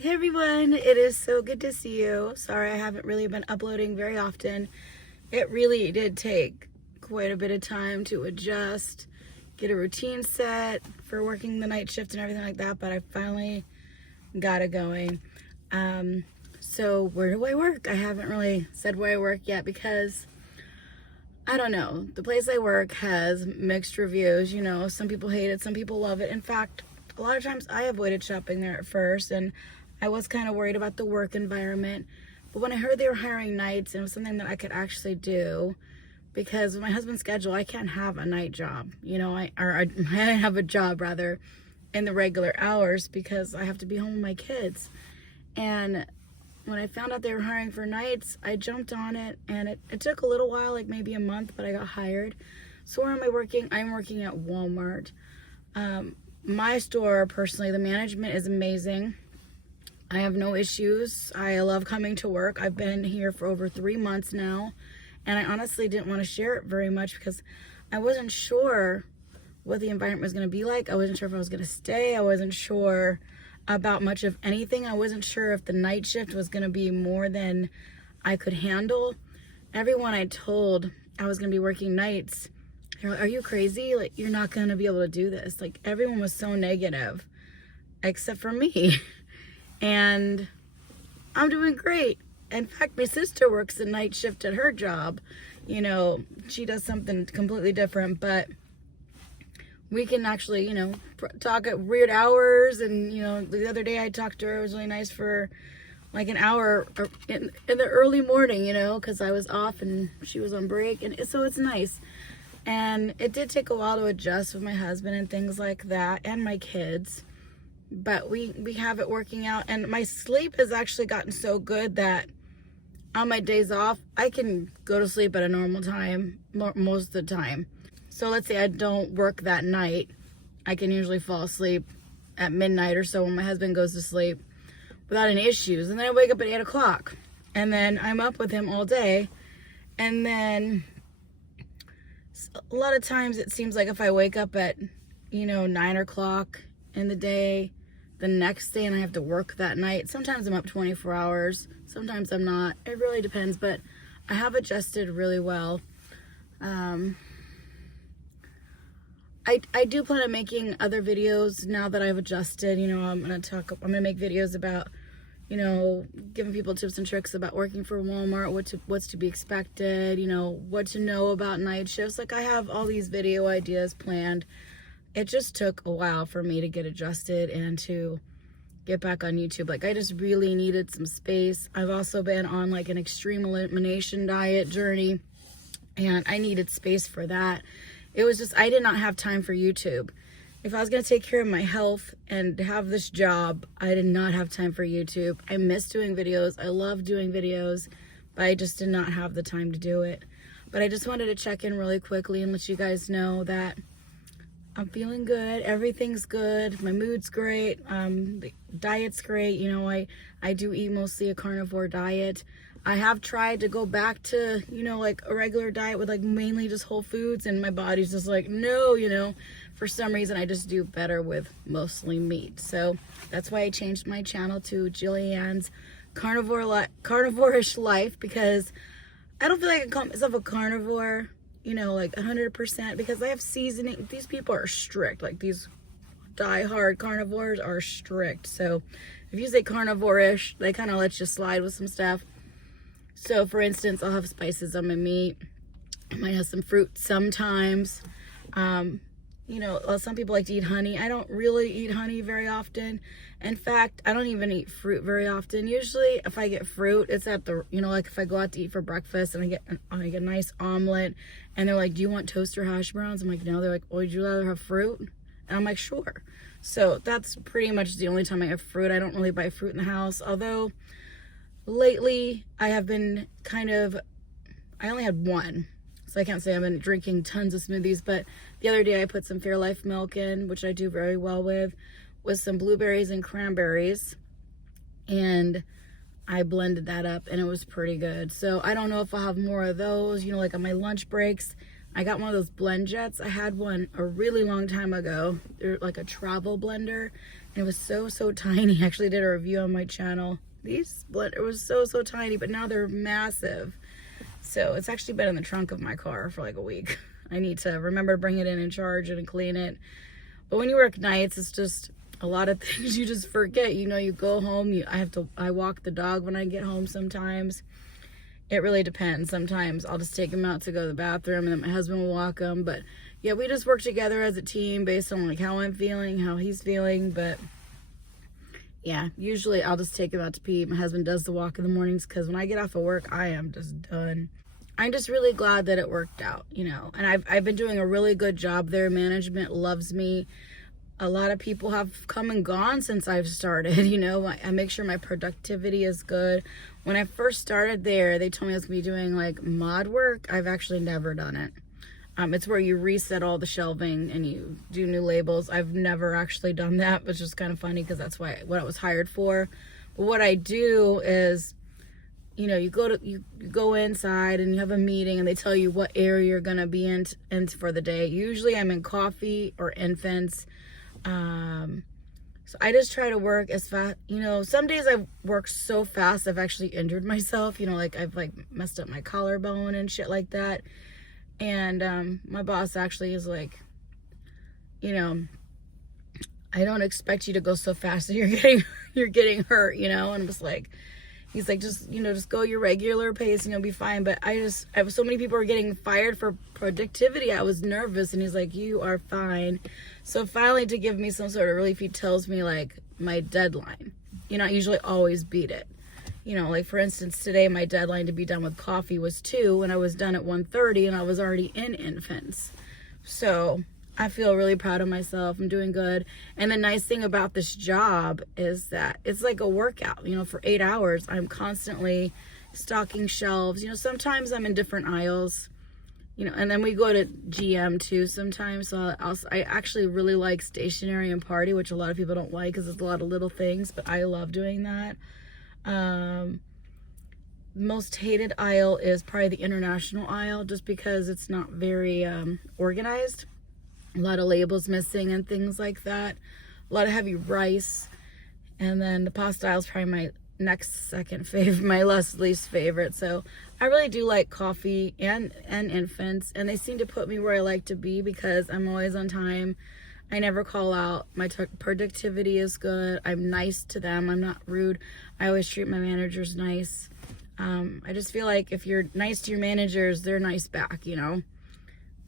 Hey everyone, it is so good to see you. Sorry I haven't really been uploading very often. It really did take quite a bit of time to adjust, get a routine set for working the night shift and everything like that, but I finally got it going. So where do I work? I haven't really said where I work yet because I don't know. The place I work has mixed reviews. You know, some people hate it, some people love it. In fact, a lot of times I avoided shopping there at first, and I was kind of worried about the work environment. But when I heard they were hiring nights, and it was something that I could actually do, because with my husband's schedule, I can't have a night job. You know, I have a job rather in the regular hours because I have to be home with my kids. And when I found out they were hiring for nights, I jumped on it, and it took a little while, like maybe a month, but I got hired. So where am I working? I'm working at Walmart. My store, personally, the management is amazing. I have no issues. I love coming to work. I've been here for over 3 months now, and I honestly didn't want to share it very much because I wasn't sure what the environment was going to be like. I wasn't sure if I was going to stay. I wasn't sure about much of anything. I wasn't sure if the night shift was going to be more than I could handle. Everyone I told I was going to be working nights, they're like, "Are you crazy? Like, you're not going to be able to do this." Like, everyone was so negative, except for me. And I'm doing great. In fact, my sister works the night shift at her job. You know, she does something completely different, but we can actually, you know, talk at weird hours. And, you know, the other day I talked to her. It was really nice for like an hour in the early morning, you know, because I was off and she was on break. And so it's nice. And it did take a while to adjust with my husband and things like that, and my kids. But we have it working out, and my sleep has actually gotten so good that on my days off, I can go to sleep at a normal time most of the time. So let's say I don't work that night, I can usually fall asleep at midnight or so when my husband goes to sleep without any issues. And then I wake up at 8 o'clock, and then I'm up with him all day. And then a lot of times it seems like if I wake up at, you know, 9 o'clock in the day, the next day, and I have to work that night, sometimes I'm up 24 hours, sometimes I'm not. It really depends, but I have adjusted really well. I do plan on making other videos now that I've adjusted. You know, I'm gonna make videos about, you know, giving people tips and tricks about working for Walmart, what's to be expected, you know, what to know about night shifts. Like, I have all these video ideas planned. It just took a while for me to get adjusted and to get back on YouTube. Like, I just really needed some space. I've also been on like an extreme elimination diet journey, and I needed space for that. It was just, I did not have time for YouTube. If I was going to take care of my health and have this job, I did not have time for YouTube. I miss doing videos. I love doing videos, but I just did not have the time to do it. But I just wanted to check in really quickly and let you guys know that I'm feeling good. Everything's good. My mood's great. The diet's great. You know, I do eat mostly a carnivore diet. I have tried to go back to, you know, like a regular diet with like mainly just whole foods, and my body's just like, no, you know, for some reason I just do better with mostly meat. So that's why I changed my channel to Jillyanne's carnivore-ish life, because I don't feel like I call myself a carnivore, you know, like 100%, because I have seasoning. These people are strict. Like, these die-hard carnivores are strict. So if you say carnivore-ish, they kind of let you slide with some stuff. So for instance, I'll have spices on my meat. I might have some fruit sometimes. You know, some people like to eat honey. I don't really eat honey very often. In fact, I don't even eat fruit very often. Usually if I get fruit, it's at the, you know, like if I go out to eat for breakfast and I get a nice omelet, and they're like, "Do you want toast or hash browns?" I'm like, "No." They're like, "Oh, would you rather have fruit?" And I'm like, "Sure." So that's pretty much the only time I have fruit. I don't really buy fruit in the house. Although lately I have been I only had one. So I can't say I've been drinking tons of smoothies, but the other day I put some Fairlife milk in, which I do very well with some blueberries and cranberries, and I blended that up, and it was pretty good. So I don't know if I'll have more of those, you know, like on my lunch breaks. I got one of those blend jets. I had one a really long time ago. They're like a travel blender. And it was so tiny. I actually did a review on my channel. These blender was so tiny, but now they're massive. So it's actually been in the trunk of my car for like a week. I need to remember to bring it in and charge it and clean it. But when you work nights, it's just a lot of things you just forget. You know, you go home, I walk the dog when I get home sometimes. It really depends. Sometimes I'll just take him out to go to the bathroom and then my husband will walk him. But yeah, we just work together as a team based on like how I'm feeling, how he's feeling. But yeah, usually I'll just take him out to pee. My husband does the walk in the mornings because when I get off of work, I am just done. I'm just really glad that it worked out, you know, and I've been doing a really good job there. Management loves me. A lot of people have come and gone since I've started, you know. I make sure my productivity is good. When I first started there, they told me I was going to be doing like mod work. I've actually never done it. It's where you reset all the shelving and you do new labels. I've never actually done that, which is kind of funny because that's what I was hired for. But what I do is, you know, you go inside and you have a meeting and they tell you what area you're gonna be in for the day. Usually I'm in coffee or infants. So I just try to work as fast. You know, some days I work so fast I've actually injured myself. You know, like I've like messed up my collarbone and shit like that. And my boss actually is like, you know, I don't expect you to go so fast that you're getting hurt, you know. And I'm just like, he's like, just, you know, just go your regular pace and you'll be fine. But so many people are getting fired for productivity. I was nervous, and he's like, you are fine. So finally, to give me some sort of relief, he tells me like my deadline. You know, I usually always beat it. You know, like for instance, today my deadline to be done with coffee was 2 and I was done at 1:30 and I was already in infants. So I feel really proud of myself. I'm doing good. And the nice thing about this job is that it's like a workout. You know, for 8 hours, I'm constantly stocking shelves. You know, sometimes I'm in different aisles, you know, and then we go to GM too sometimes. So I actually really like stationery and party, which a lot of people don't like because there's a lot of little things, but I love doing that. Most hated aisle is probably the international aisle, just because it's not very organized. A lot of labels missing and things like that. A lot of heavy rice. And then the pasta aisle is probably my second favorite, my least favorite. So I really do like coffee and infants, and they seem to put me where I like to be because I'm always on time. I never call out. My productivity is good. I'm nice to them. I'm not rude. I always treat my managers nice. I just feel like if you're nice to your managers, they're nice back, you know.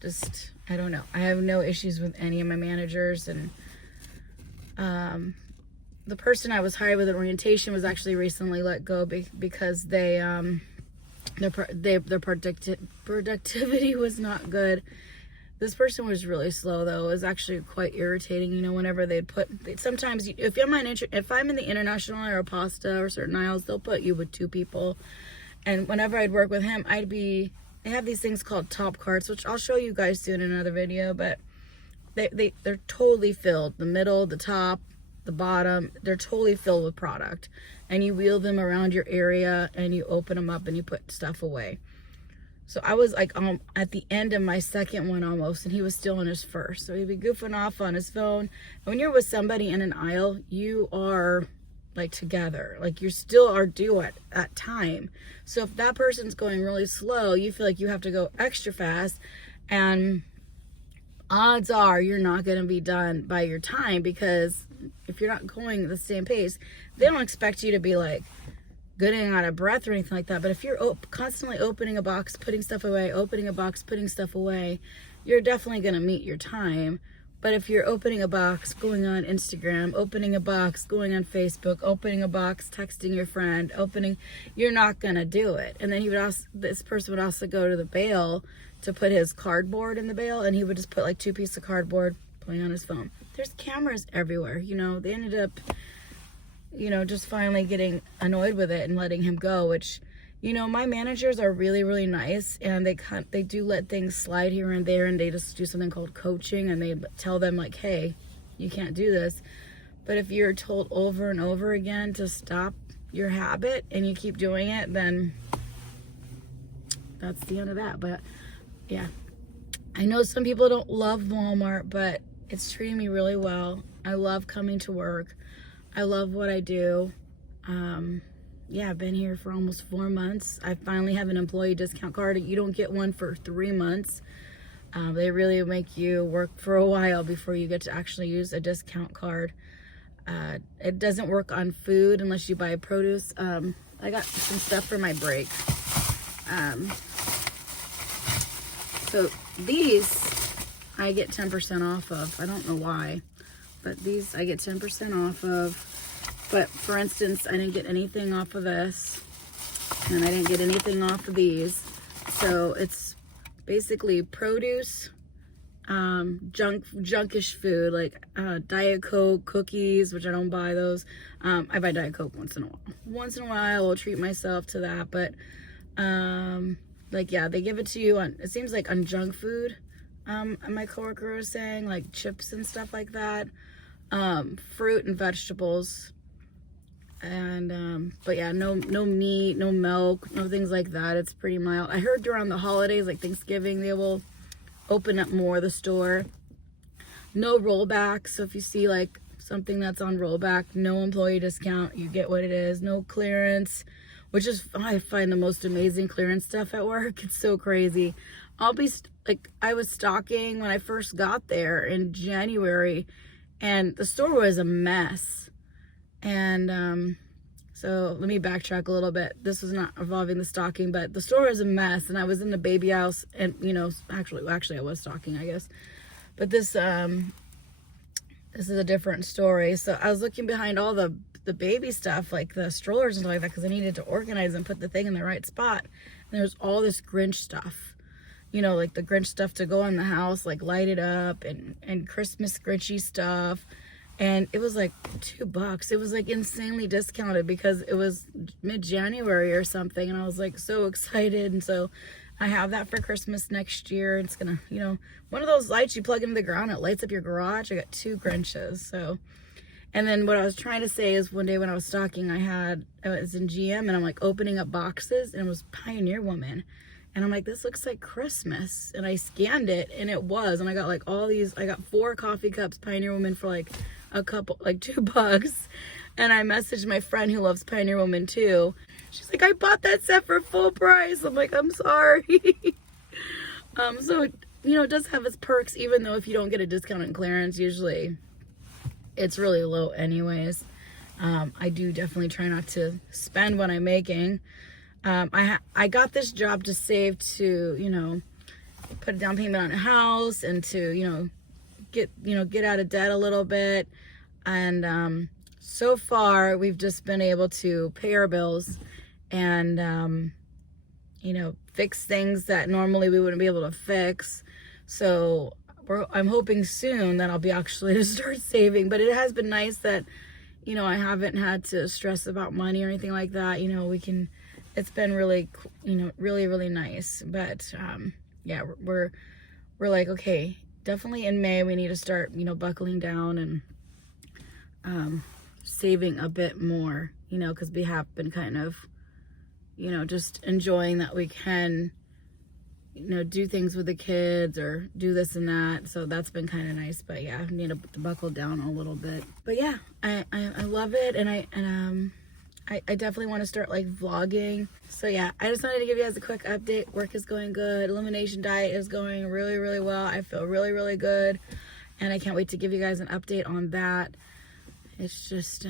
Just, I don't know. I have no issues with any of my managers. And the person I was hired with at orientation was actually recently let go because their productivity was not good. This person was really slow, though. It was actually quite irritating, you know, whenever sometimes if I'm in the international aisle or pasta or certain aisles, they'll put you with 2 people. And whenever I'd work with him, they have these things called top carts, which I'll show you guys soon in another video, but they're totally filled. The middle, the top, the bottom, they're totally filled with product. And you wheel them around your area and you open them up and you put stuff away. So I was like at the end of my second one almost, and he was still in his first. So he'd be goofing off on his phone. And when you're with somebody in an aisle, you are like together. Like you still are due at time. So if that person's going really slow, you feel like you have to go extra fast. And odds are you're not going to be done by your time, because if you're not going at the same pace, they don't expect you to be like getting out of breath or anything like that. But if you're constantly opening a box, putting stuff away, opening a box, putting stuff away, you're definitely going to meet your time. But if you're opening a box, going on Instagram, opening a box, going on Facebook, opening a box, texting your friend, you're not going to do it. And then this person would also go to the bale to put his cardboard in the bale, and he would just put like 2 pieces of cardboard, putting on his phone. There's cameras everywhere, you know. They ended up, you know, just finally getting annoyed with it and letting him go, which, you know, my managers are really, really nice, and they do let things slide here and there, and they just do something called coaching, and they tell them like, hey, you can't do this. But if you're told over and over again to stop your habit and you keep doing it, then that's the end of that. But yeah, I know some people don't love Walmart, but it's treating me really well. I love coming to work. I love what I do. Yeah, I've been here for almost 4 months. I finally have an employee discount card. You don't get one for 3 months. They really make you work for a while before you get to actually use a discount card. It doesn't work on food unless you buy produce. I got some stuff for my break. So these I get 10% off of. I don't know why, but these I get 10% off of. But for instance, I didn't get anything off of this, and I didn't get anything off of these. So it's basically produce, junkish food, like Diet Coke, cookies, which I don't buy those. I buy Diet Coke once in a while. Once in a while, I'll treat myself to that. But like, yeah, they give it to you on, it seems like on junk food. My coworker was saying, like chips and stuff like that. Fruit and vegetables. And but yeah, no meat, no milk, no things like that. It's pretty mild. I heard around the holidays, like Thanksgiving, they will open up more of the store. No rollback. So if you see like something that's on rollback, no employee discount, you get what it is. No clearance, which is, I find the most amazing clearance stuff at work. It's so crazy. I'll be like, I was stocking when I first got there in January, and the store was a mess. And so let me backtrack a little bit. This was not involving the stocking, but the store was a mess, and I was in the baby house, and you know, actually I was stocking, I guess. But this is a different story. So I was looking behind all the baby stuff, like the strollers and stuff like that, because I needed to organize and put the thing in the right spot. And there's all this Grinch stuff, you know, like the Grinch stuff to go in the house, like light it up, and Christmas Grinchy stuff. And it was like $2. It was like insanely discounted because it was mid-January or something. And I was like so excited. And so I have that for Christmas next year. It's gonna, you know, one of those lights you plug into the ground, it lights up your garage. I got 2 Grinches. So, and then what I was trying to say is one day when I was stocking, I was in GM, and I'm like opening up boxes, and it was Pioneer Woman. And I'm like, this looks like Christmas. And I scanned it, and it was. And I got like all these, I got 4 coffee cups Pioneer Woman for like a couple, like $2. And I messaged my friend who loves Pioneer Woman too. She's like, I bought that set for full price. I'm like, I'm sorry. So, you know, it does have its perks, even though if you don't get a discount on clearance, usually it's really low anyways. I do definitely try not to spend what I'm making. I got this job to save to, you know, put a down payment on a house, and to, you know, get out of debt a little bit. And so far we've just been able to pay our bills and you know, fix things that normally we wouldn't be able to fix. So I'm hoping soon that I'll be actually to start saving. But it has been nice that, you know, I haven't had to stress about money or anything like that. You know, it's been really, you know, really nice. But yeah, we're like, okay, definitely in May we need to start, you know, buckling down and saving a bit more, you know, because we have been kind of, you know, just enjoying that we can, you know, do things with the kids or do this and that. So that's been kind of nice. But yeah, I need to buckle down a little bit. But yeah, I love it. And I definitely want to start like vlogging. So yeah, I just wanted to give you guys a quick update. Work is going good. Elimination diet is going really well. I feel really good. And I can't wait to give you guys an update on that. It's just,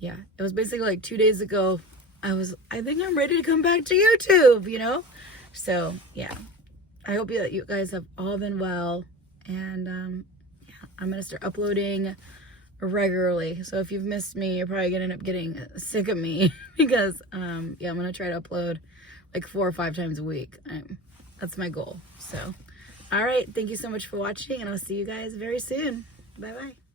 yeah, it was basically like 2 days ago. I think I'm ready to come back to YouTube, you know? So yeah, I hope that you guys have all been well. And yeah, I'm going to start uploading regularly. So if you've missed me, you're probably gonna end up getting sick of me because yeah, I'm gonna try to upload like 4 or 5 times a week. That's my goal. So all right, thank you so much for watching, and I'll see you guys very soon. Bye bye.